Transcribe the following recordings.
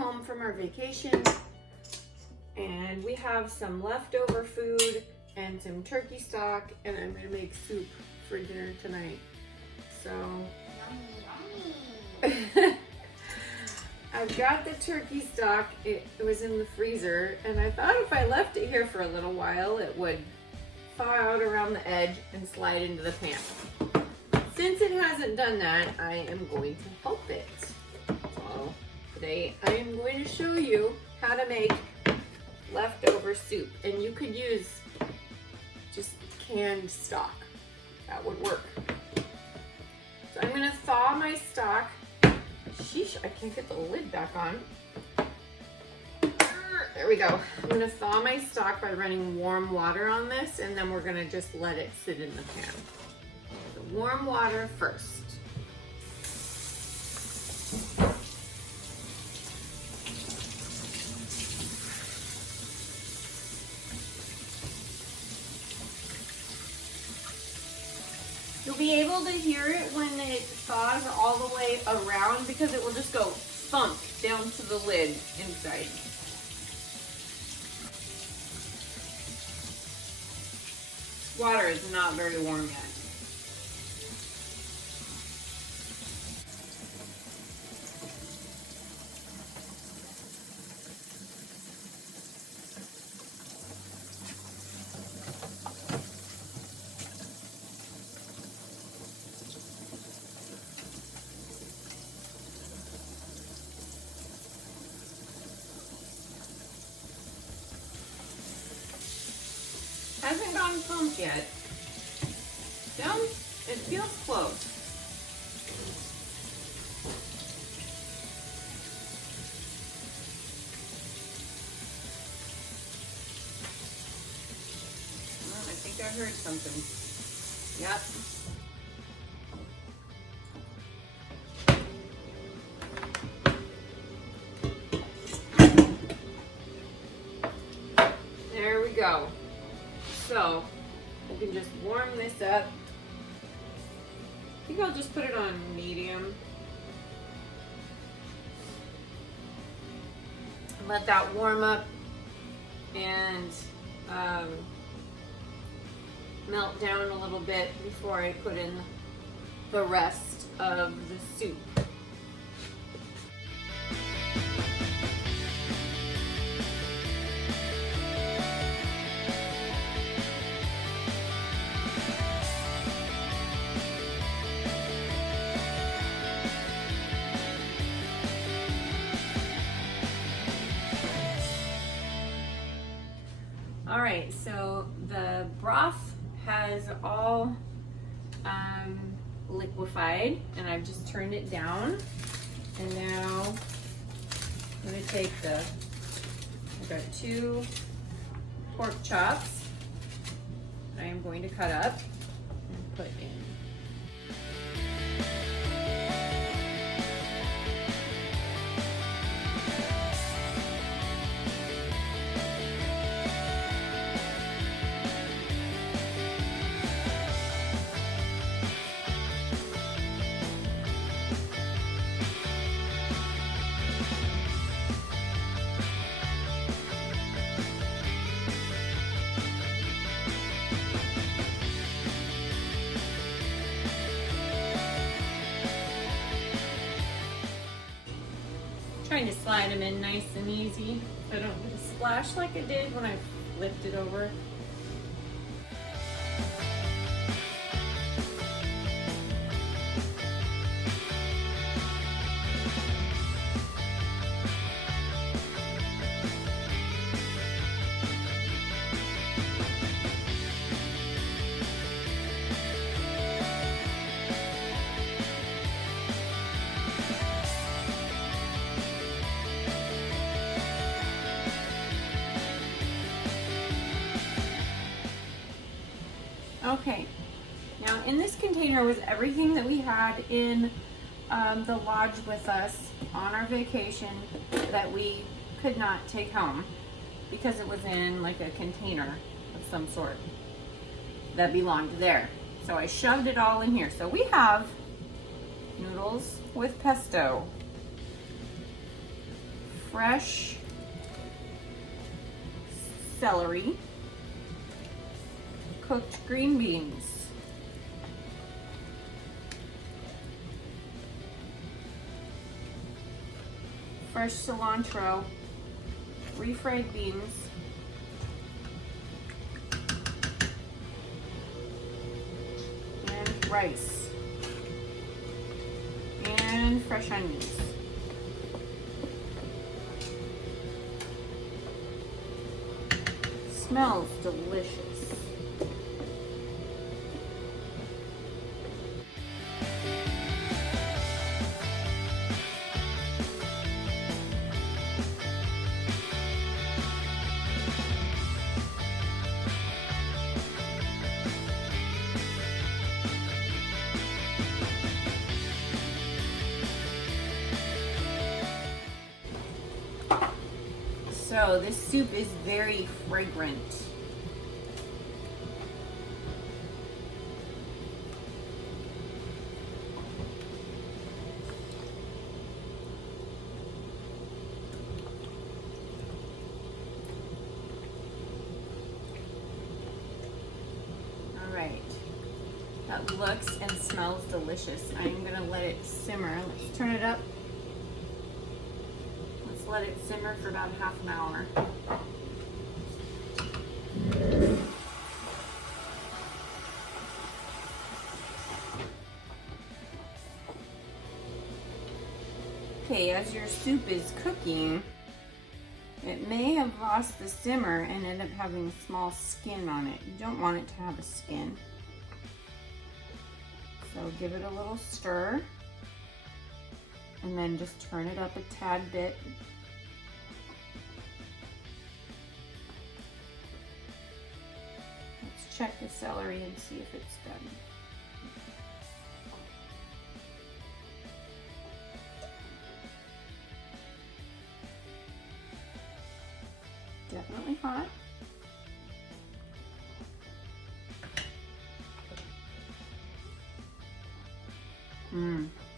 home from our vacation and we have some leftover food and some turkey stock, and I'm gonna make soup for dinner tonight. So Yummy. I've got the turkey stock. It was in the freezer, and I thought if I left it here for a little while, it would thaw out around the edge and slide into the pan. Since it hasn't done that, I am going to help it. So today I am going to show you how to make leftover soup, and you could use just canned stock. That would work. So I'm gonna thaw my stock. Sheesh, I can't get the lid back on. There we go. I'm gonna thaw my stock by running warm water on this, and then we're gonna just let it sit in the pan. So warm water first. You'll be able to hear it when it thaws all the way around because it will just go thump down to the lid inside. Water is not very warm yet. Hasn't gone plump yet. It feels close. Well, I think I heard something. Yep. There we go. So, I can just warm this up. I think I'll just put it on medium. Let that warm up and melt down a little bit before I put in the rest of the soup. All right, so the broth has all liquefied, and I've just turned it down. And now I'm gonna take I've got 2 pork chops I am going to cut up and put in. Trying to slide them in nice and easy so I don't get a splash like it did when I flipped it over. Okay, now in this container was everything that we had in the lodge with us on our vacation that we could not take home because it was in like a container of some sort that belonged there. So I shoved it all in here. So we have noodles with pesto, fresh celery, cooked green beans, fresh cilantro, refried beans, and rice, and fresh onions. Smells delicious. So this soup is very fragrant. All right, that looks and smells delicious. I'm gonna let it simmer. Let's turn it up. Let it simmer for about half an hour. Okay, as your soup is cooking, it may have lost the simmer and end up having a small skin on it. You don't want it to have a skin. So give it a little stir and then just turn it up a tad bit. Check the celery and see if it's done. Definitely hot.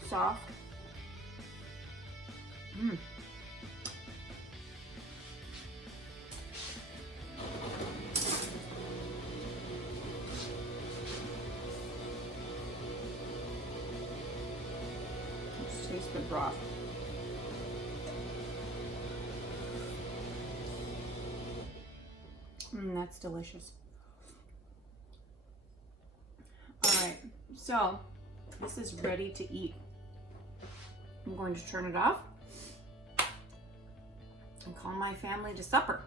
Soft. Taste the broth. That's delicious. All right, so this is ready to eat. I'm going to turn it off and call my family to supper.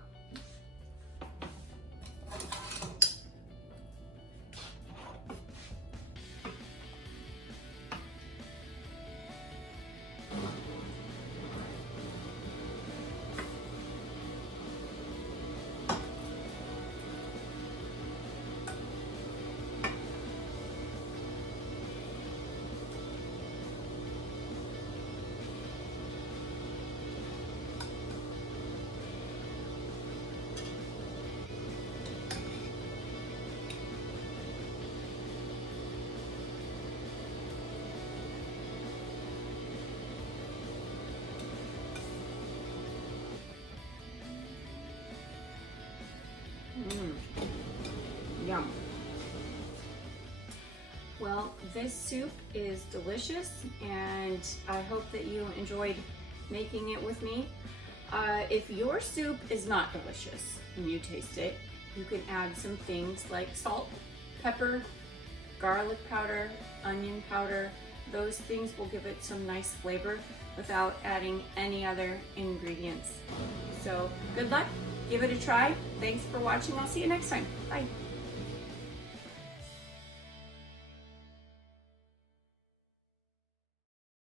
Yum. Well, this soup is delicious and I hope that you enjoyed making it with me. If your soup is not delicious and you taste it, you can add some things like salt, pepper, garlic powder, onion powder. Those things will give it some nice flavor without adding any other ingredients. So good luck, give it a try. Thanks for watching. I'll see you next time. Bye.